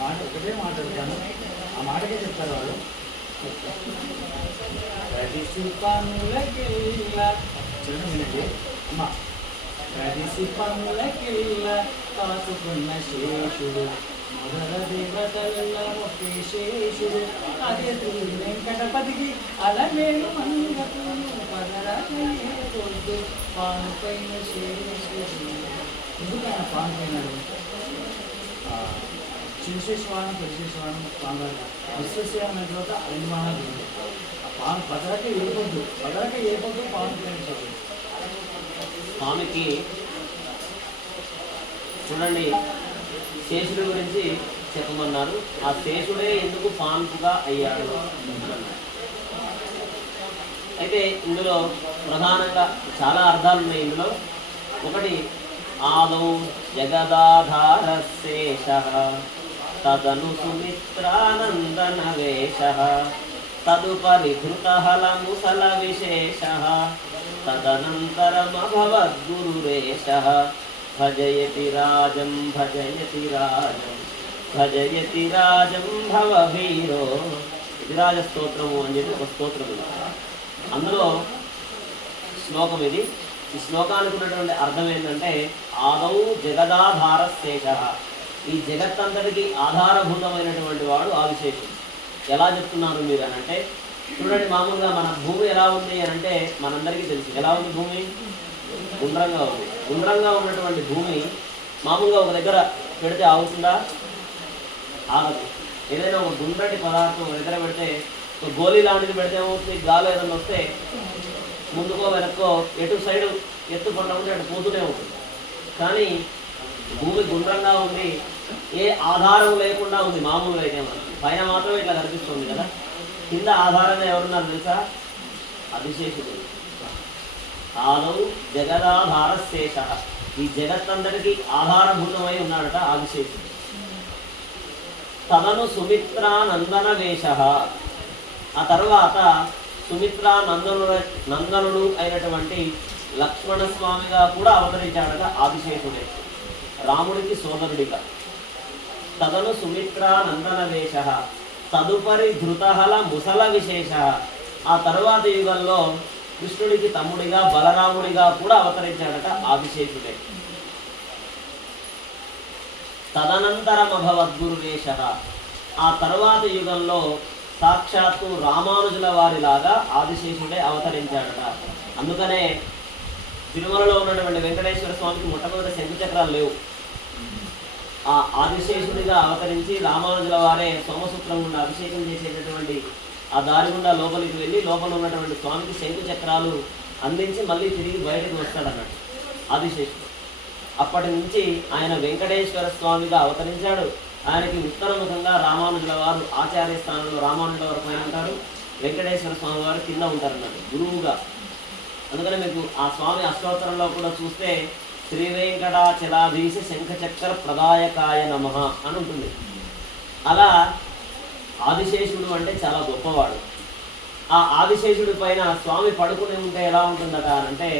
మాట ఒకటే మాట్లాడతాను, ఆ మాటకే చెప్తారు వాళ్ళు. ప్రతిసి పనులకెళ్ళ చూడండి వినండి అమ్మ. ప్రతిసి పనులకెళ్ళ కాచుకున్న శేషుడు మొదల దేవతల ఒకే శేషుడు అదే శ్రీ వెంకటపతికి అలమేలు మంగతులు పదరాకయ్యే పొద్దు పాను పైన శేషుడు. ఎందుకు ఆయన పాను పైనాడు? శివశేషవాణం పరిశేషవాణం పాంగారు విశ్వసేవం అయిన తర్వాత అభిమానం ఆ పాను పదరక ఏర్పద్దు పాను పైన స్వామికి చూడండి శేషుడి గురించి చెప్పమన్నారు. ఆ శేషుడే ఎందుకు పాన్పుగా అయ్యాడు అయితే ఇందులో ప్రధానంగా చాలా అర్థాలు ఉన్నాయి. ఇందులో ఒకటి ఆదౌ జగదాధార శేష తదను సుమిత్రానందన వేష తదుపరి ధృతహల ముసల విశేష తదనంతరమభవద్గురురేష భజయతి రాజం భవవీరో. ఇది రాజ స్తోత్రము అని చెప్పి ఒక స్తోత్రం ఇది. అందులో శ్లోకం ఇది. ఈ శ్లోకానికి ఉన్నటువంటి అర్థం ఏంటంటే ఆదౌ జగదాధార శేష, ఈ జగత్తంతటికి ఆధారభూతమైనటువంటి వాడు ఆదిశేషుడు. ఎలా చెప్తున్నారు మీరు అని అంటే చూడండి, మామూలుగా మన భూమి ఎలా ఉంది అని అంటే మనందరికీ తెలుసు. ఎలా ఉంది భూమి? గుండ్రంగా ఉంది. గుండ్రంగా ఉన్నటువంటి భూమి మామూలుగా ఒక దగ్గర పెడితే ఆగుతుందా? ఆగదు. ఏదైనా ఒక గుండ్రటి పదార్థం ఒక దగ్గర పెడితే, ఒక గోళీ లాంటిది పెడితే ఏమవుతుంది? గాలి ఏదైనా వస్తే ముందుకో వెనక్కో ఎటు సైడు ఎత్తు కొండ ఉంటే అటు పోతూనే ఉంటుంది. కానీ భూమి గుండ్రంగా ఉంది, ఏ ఆధారం లేకుండా ఉంది. మామూలుగా అయితే మనకి పైన మాత్రమే ఇట్లా కనిపిస్తుంది కదా, కింద ఆధారంగా ఎవరున్నారు తెలుసా? ఆదిశేషుడు. ఆదౌ జగదాధార శేష, ఈ జగత్తందరికీ ఆధారభూతమై ఉన్నాడట ఆదిశేషుడు. తదను సుమిత్రానందన వేష, ఆ తర్వాత సుమిత్రా నందనుడు అయినటువంటి లక్ష్మణస్వామిగా కూడా అవతరించాడట ఆదిశేషుడే, రాముడికి సోదరుడిగా. తదను సుమిత్రా నందన వేష తదుపరి ధృతహల ముసల విశేష, ఆ తరువాత యుగంలో కృష్ణుడికి తమ్ముడిగా బలరాముడిగా కూడా అవతరించాడట ఆదిశేషుడే. తదనంతరమభవద్గురువేష, ఆ తరువాత యుగంలో సాక్షాత్తు రామానుజుల వారిలాగా ఆదిశేషుడే అవతరించాడట. అందుకనే తిరుమలలో ఉన్నటువంటి వెంకటేశ్వర స్వామికి మొట్టమొదటి శంకుచక్రాలు లేవు. ఆ ఆదిశేషుడిగా అవతరించి రామానుజుల వారే సోమసూత్రం గుండా అభిషేకం చేసేటటువంటి ఆ దారి గుండా లోపలికి వెళ్ళి లోపల ఉన్నటువంటి స్వామికి శంకుచక్రాలు అందించి మళ్ళీ తిరిగి బయటకు వస్తాడన్నట్టు ఆదిశేషుడు. అప్పటి నుంచి ఆయన వెంకటేశ్వర స్వామిగా అవతరించాడు. ఆయనకి ఉత్తరముఖంగా రామానుజుల వారు ఆచార్య స్థానంలో రామానుజుల వారు పైన ఉంటారు, వెంకటేశ్వర స్వామి వారు కింద ఉంటారు అన్నట్టు గురువుగా. అందుకని మీకు ఆ స్వామి అష్టోత్తరంలో కూడా చూస్తే శ్రీ వెంకటాచలాధీశ శంఖచక్ర ప్రదాయకాయ నమః అని ఉంటుంది. అలా ఆదిశేషుడు అంటే చాలా గొప్పవాడు. ఆ ఆదిశేషుడి పైన స్వామి పడుకుని ఉంటే ఎలా ఉంటుందట అంటే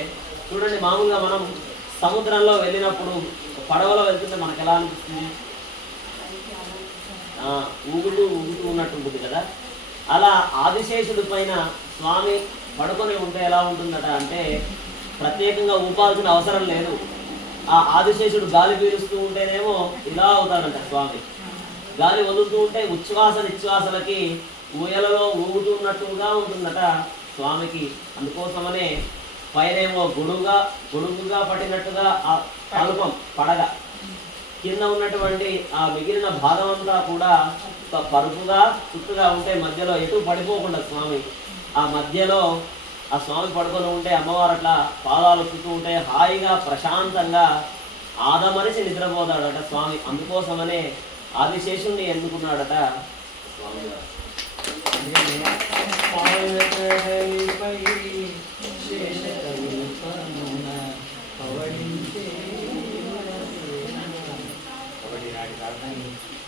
చూడండి, మామూలుగా మనం సముద్రంలో వెళ్ళినప్పుడు పడవలో వెళ్తుంటే మనకు ఎలా అనిపిస్తుంది? ఊగుతూ ఉన్నట్టు ఉంటుంది కదా. అలా ఆదిశేషుడి పైన స్వామి పడుకొని ఉంటే ఎలా ఉంటుందట అంటే ప్రత్యేకంగా ఊపాల్సిన అవసరం లేదు. ఆ ఆదిశేషుడు గాలి పీలుస్తూ ఉంటేనేమో ఇలా అవుతాడంట స్వామి. గాలి వదులుతూ ఉంటే ఉచ్ఛ్వాస నిశ్వాసలకి ఊయలలో ఊగుతున్నట్టుగా ఉంటుందట స్వామికి. అందుకోసమనే పైనేమో గొడుగుగా పట్టినట్టుగా ఆ తలుపం పడగ, కింద ఉన్నటువంటి ఆ మిగిలిన భాగం అంతా కూడా పరుపుగా చుట్టుగా ఉంటే మధ్యలో ఎటు పడిపోకుండా స్వామి ఆ మధ్యలో ఆ స్వామి పడుకొని ఉంటే అమ్మవారు అట్లా పాదాలు చుట్టూ ఉంటే హాయిగా ప్రశాంతంగా ఆదమరిచి నిద్రపోతాడట స్వామి. అందుకోసమనే ఆదిశేషుణ్ణి ఎన్నుకున్నాడట స్వామి గారు.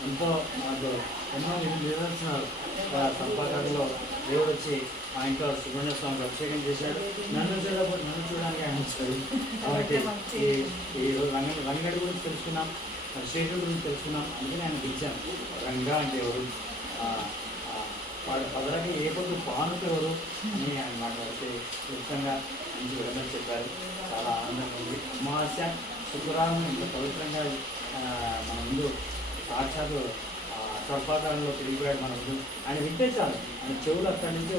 ఎంతో మాకు ఎన్నో నిదర్శనాలు సంపాదనలో దేవుడు వచ్చి మా ఇంట్లో సుబ్రహ్మణ్య స్వామికి అభిషేకం చేశాడు. నన్ను చూడడానికి ఆయన వచ్చాడు. కాబట్టి ఈ రంగడి గురించి తెలుసుకున్నాం. మరి శ్రీహరి గురించి తెలుసుకున్నాం. అందుకని ఆయన పిలిచాను. రంగా అంటే ఎవరు, వాడు పదరగా ఏ పొద్దు పానుకు ఎవరు అని ఆయన మాట్లాడితే క్లుప్తంగా మంచి విధంగా చెప్పారు. చాలా ఆనందంగా ఉంది. అమావాస్య శుక్రవారం ఇంత పవిత్రంగా మన ముందు సాక్షాత్తు సర్పాకారంలో తిరిగిపోయాడు మన ముందు. ఆయన వింటే చాలు, ఆయన చెవులు అక్కడి నుంచి